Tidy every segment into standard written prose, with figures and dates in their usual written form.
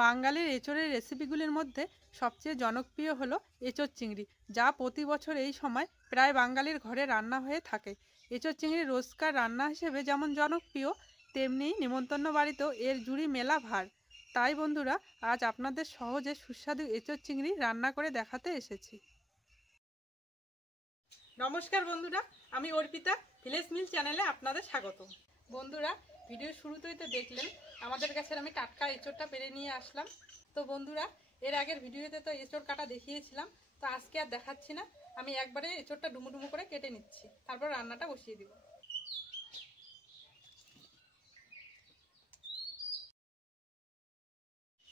বাঙালির এঁচোড়ের রেসিপিগুলির মধ্যে সবচেয়ে জনপ্রিয় হলো এঁচোড় চিংড়ি, যা প্রতি বছর এই সময় প্রায় বাঙালির ঘরে রান্না হয়ে থাকে। এঁচোড় চিংড়ি রোজকার রান্না হিসেবে যেমন জনপ্রিয়, তেমনি নিমন্ত্রণ বাড়িতেও এর জুড়ি মেলা ভার। তাই বন্ধুরা, আজ আপনাদের সহজে সুস্বাদু এঁচোড় চিংড়ি রান্না করে দেখাতে এসেছি। নমস্কার বন্ধুরা, আমি অর্পিতা, ভিলেজ মিল চ্যানেলে আপনাদের স্বাগত। বন্ধুরা, ভিডিওর শুরুতেই তো দেখলেন আমাদের কাছে আমি টাটকা এঁচোড়টা পেরে নিয়ে আসলাম। তো বন্ধুরা, এর আগের ভিডিওতে তো এঁচোড় কাটা দেখিয়েছিলাম, তো আজকে আর দেখাচ্ছি না। আমি একবারে এঁচোড়টা ডুমো করে কেটে নিচ্ছি, তারপর রান্নাটা বসিয়ে দিব।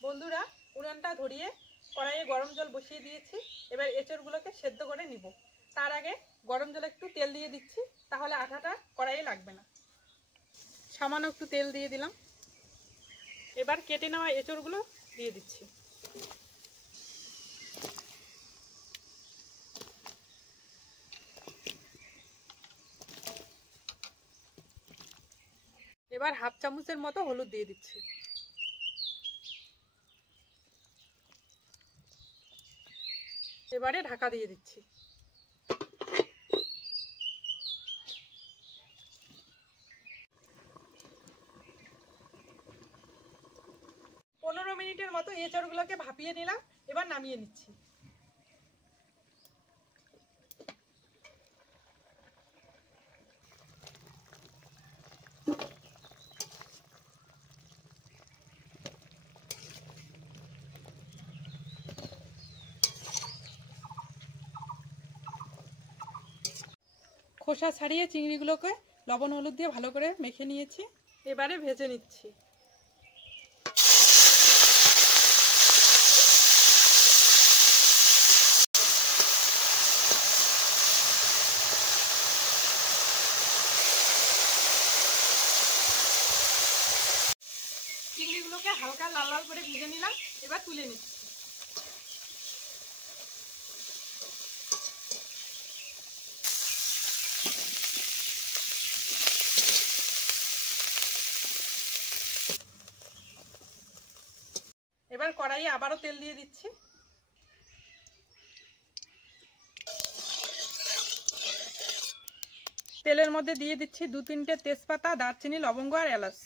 বন্ধুরা, উনানটা ধরিয়ে কড়াইয়ে গরম জল বসিয়ে দিয়েছি। এবার এঁচোড়গুলোকে সেদ্ধ করে নিব। তার আগে গরম জলে একটু তেল দিয়ে দিচ্ছি, তাহলে আঠাটা কড়াইয়ে লাগবে না। সামান্য একটু তেল দিয়ে দিলাম। এবার কেটে নেওয়া এঁচোড়গুলো দিয়ে দিচ্ছি। এবার হাফ চামচের মতো হলুদ দিয়ে দিচ্ছি। এবারে ঢাকা দিয়ে দিচ্ছি। 15 মিনিটের মতো এঁচোড়গুলোকে ভাপিয়ে নিলাম। এবার নামিয়ে নিচ্ছি। খোসা ছাড়িয়ে চিংড়িগুলোকে লবণ হলুদ দিয়ে ভালো করে মেখে নিয়েছি। এবারে ভেজে নিচ্ছি। চিংড়িগুলোকে হালকা লাল লাল করে ভেজে নিলাম। এবার তুলে নিচ্ছি। এবার কড়াইয়ে আবারও তেল দিয়ে দিচ্ছি। তেলের মধ্যে দিয়ে দিচ্ছি 2-3টে তেজপাতা, দারচিনি, লবঙ্গ আর এলাচ।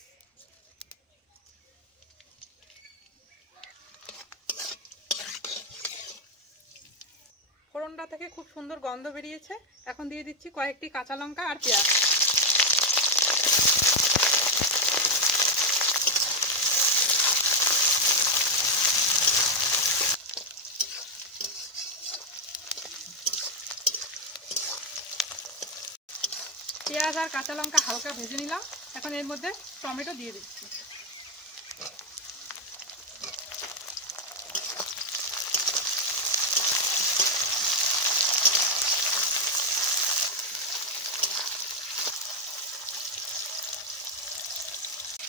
ফোড়নটা থেকে খুব সুন্দর গন্ধ বেরিয়েছে। এখন দিয়ে দিচ্ছি কয়েকটি কাঁচা লঙ্কা আর পেঁয়াজ। পেঁয়াজ আর কাঁচা লঙ্কা হালকা ভেজে নিলাম। এখন এর মধ্যে টমেটো দিয়ে দিচ্ছি।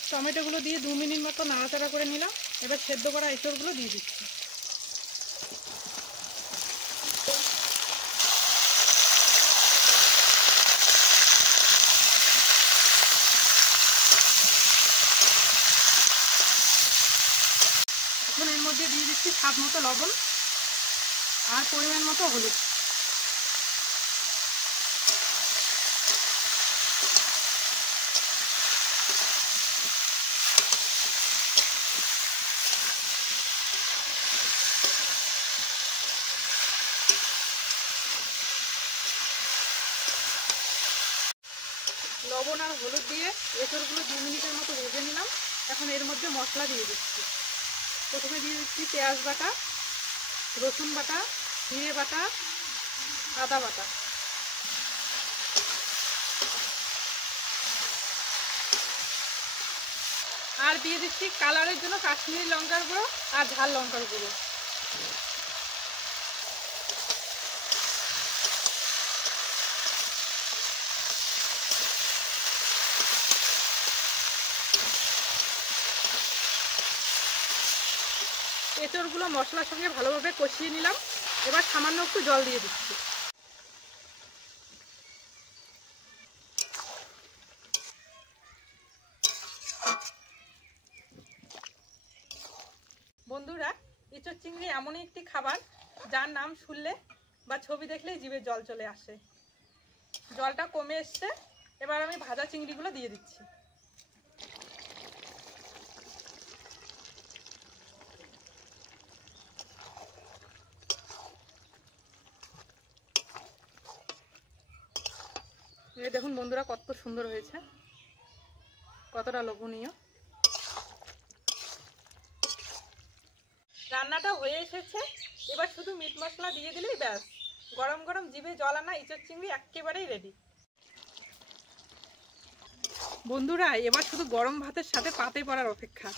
টমেটোগুলো দিয়ে 2 মিনিট মতো নাড়াচাড়া করে নিলাম। এবার সেদ্ধ করা এঁচোড়গুলো দিয়ে দিচ্ছি। এখন এর মধ্যে দিয়ে দিচ্ছি স্বাদ মতো লবণ আর পরিমাণ মতো হলুদ। লবণ আর হলুদ দিয়ে এঁচোড়গুলো 2 মিনিটের মতো ভেজে নিলাম। এখন এর মধ্যে মশলা দিয়ে দিচ্ছি। প্রথমে দিয়ে দিচ্ছি পেঁয়াজ বাটা, রসুন বাটা, জিরে বাটা, আদা বাটা। আর দিয়ে দিচ্ছি কালারের জন্য কাশ্মীরি লঙ্কার গুঁড়ো আর ঝাল লঙ্কার গুঁড়ো। এঁচোড়গুলো মশলার সঙ্গে ভালোভাবে কষিয়ে নিলাম। এবার সামান্য একটু জল দিয়ে দিচ্ছি। বন্ধুরা, এঁচোড় চিংড়ি এমনই একটি খাবার যার নাম শুনলে বা ছবি দেখলেই জিভে জল চলে আসে। জলটা কমে এসছে, এবার আমি ভাজা চিংড়িগুলো দিয়ে দিচ্ছি। এই দেখুন বন্ধুরা, কত সুন্দর হয়েছে, কতটা লোভনীয়। রান্নাটা হয়ে এসেছে, এবার শুধু মিট মশলা দিয়ে দিলেই ব্যাস, গরম গরম জিভে জল আনা এঁচোড় চিংড়ি একেবারেই রেডি। বন্ধুরা, এবার শুধু গরম ভাতের সাথে পাতে পড়ার অপেক্ষা।